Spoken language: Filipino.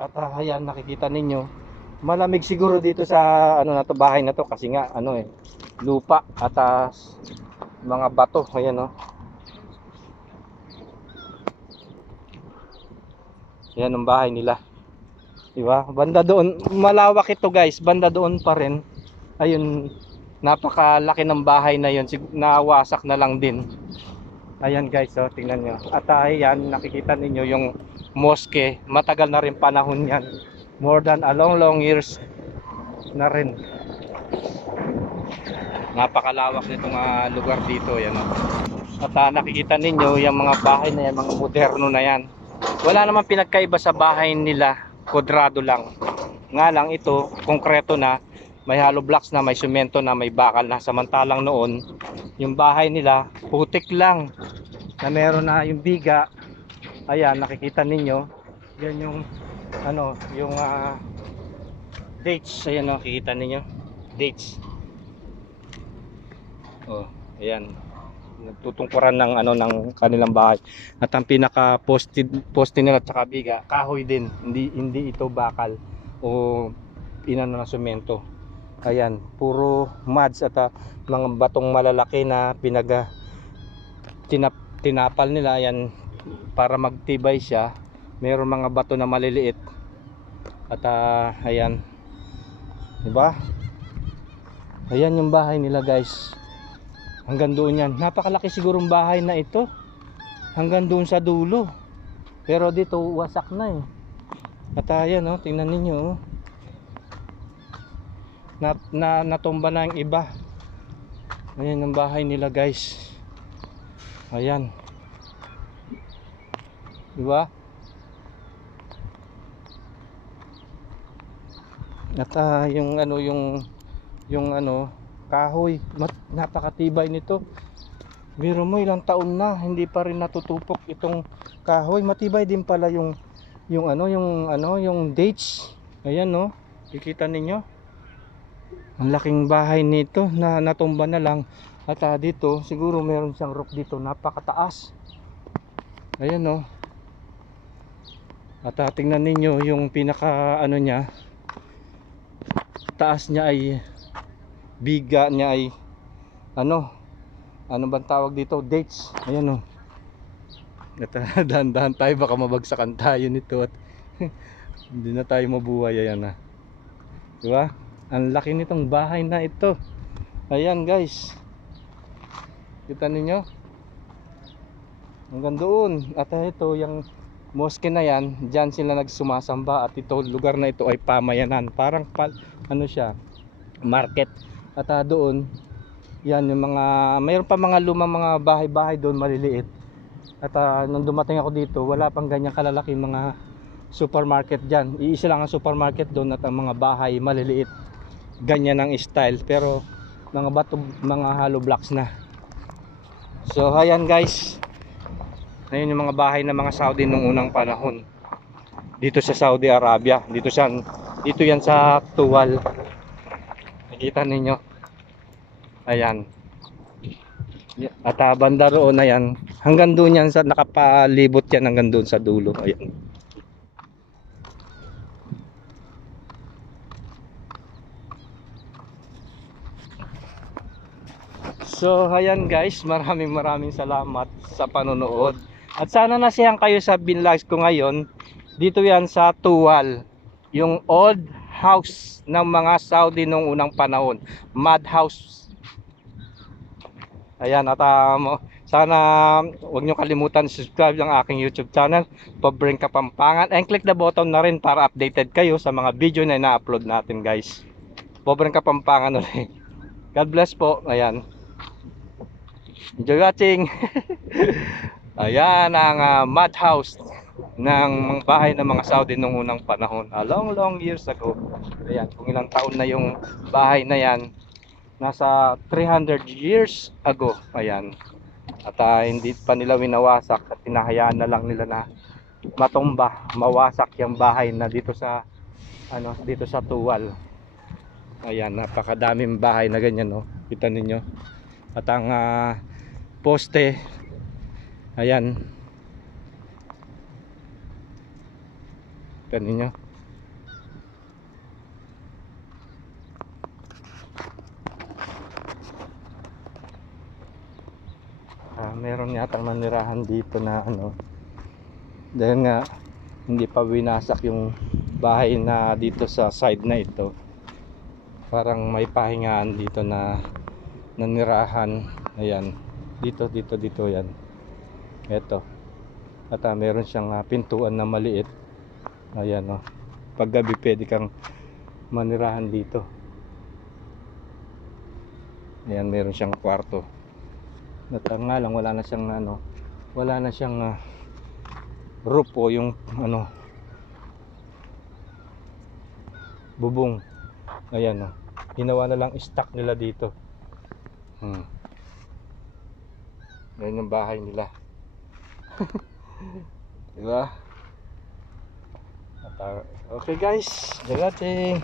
At ayan, nakikita ninyo, malamig siguro dito sa ano na to, bahay na to, kasi nga ano lupa at mga bato. Ayan oh. Ayan ang bahay nila. Diba? Banda doon, malawak ito guys, banda doon pa rin. Ayun, napakalaki ng bahay na yun, nawasak na lang din. Ayan guys, oh, tingnan nyo. At ayan, nakikita ninyo yung mosque. Matagal na rin panahon yan. More than a long years na rin. Napakalawak nitong lugar dito. Yan, oh. At nakikita ninyo yung mga bahay na yan, mga moderno na yan. Wala naman pinagkaiba sa bahay nila, kwadrado lang. Nga lang ito, konkreto na, may hollow blocks na, may semento na, may bakal na. Samantalang noon, yung bahay nila, putik lang, na meron na yung biga. Ayan, nakikita ninyo, yan yung ano, yung dates. Ayan, nakikita ninyo, dates. Oh, ayan, nagtutungkuran ng ano, ng kanilang bahay. At ang pinaka poste nila at saka biga, kahoy din, hindi ito bakal o inano ng semento. Ayan, puro muds at mga batong malalaki na tinapal nila. Ayan, para magtibay siya, meron mga bato na maliliit. At ayan, diba? Ayan yung bahay nila guys, hanggang doon yan. Napakalaki sigurong bahay na ito, hanggang doon sa dulo. Pero dito wasak na eh. At ayan oh, tingnan ninyo oh. Natumba na yung iba. Ayan ang bahay nila guys. Ayan, diba? At yung ano, yung ano, kahoy, napakatibay nito. Biro mo, ilang taon na hindi pa rin natutupok itong kahoy. Matibay din pala yung yung dates. Ayan no, kikita ninyo, ang laking bahay nito na natumba na lang. At dito siguro meron siyang roof dito, napakataas. Ayan no. At tingnan ninyo yung pinaka ano niya, taas niya ay, biga niya ay ano bang tawag dito, dates. Ayan o. Dahan-dahan tayo, baka mabagsakan tayo nito at hindi na tayo mabuhay. Ayan na, diba? Ang laki nitong bahay na ito. Ayan guys, kita ninyo, hanggang doon. At ito yung mosque na yan, dyan sila nagsumasamba. At ito, lugar na ito ay pamayanan, parang ano siya, market. At doon, yan yung mga, mayroon pa mga lumang mga bahay-bahay doon, maliliit. At nung dumating ako dito, wala pang ganyang kalalaki mga supermarket dyan. Iisa lang ang supermarket doon, at ang mga bahay maliliit, ganyan ang style, pero mga bato, mga hollow blocks na. So ayan guys, ayun yung mga bahay ng mga Saudi nung unang panahon dito sa Saudi Arabia. Dito yan sa Tuwal, nakita ninyo. Ayan, at banda roon na yan, hanggang doon yan, sa nakapalibot yan hanggang doon sa dulo. Ayan. So ayan guys, maraming salamat sa panonood. At sana nasiyahan kayo sa vlogs ko ngayon. Dito yan sa Tuwal, yung old house ng mga Saudi nung unang panahon, mud house. Ayan, at sana huwag nyo kalimutan subscribe ang aking YouTube channel, Pobreng Kapampangan, and click the button na rin para updated kayo sa mga video na ina-upload natin guys. Pobreng Kapampangan ulit. God bless po. Ayan, enjoy watching. Ayan ang mud house ng mga bahay ng mga Saudi nung unang panahon, a long years ago. Ayan, kung ilang taon na yung bahay na yan, nasa 300 years ago. Ayan. At hindi pa nila winawasak, at tinahayaan na lang nila na matumba, mawasak yung bahay na dito sa dito sa Tuwal. Ayan, napakadaming bahay na ganyan no, kita ninyo. At ang poste, ayan, kita ninyo. nanirahan dito na ano, dahil nga hindi pa winasak yung bahay na dito sa side na ito. Parang may pahingaan dito na nanirahan. Ayan, dito yan, eto. At meron siyang pintuan na maliit. Ayan, oh. Paggabi pwede kang manirahan dito. Ayan, meron siyang kwarto. At nga lang wala na siyang ano, wala na siyang roof o yung ano, bubong. Ayan, oh. Ginawa na lang stock nila dito. Ayan yung bahay nila. Diba? Okay guys, dalating.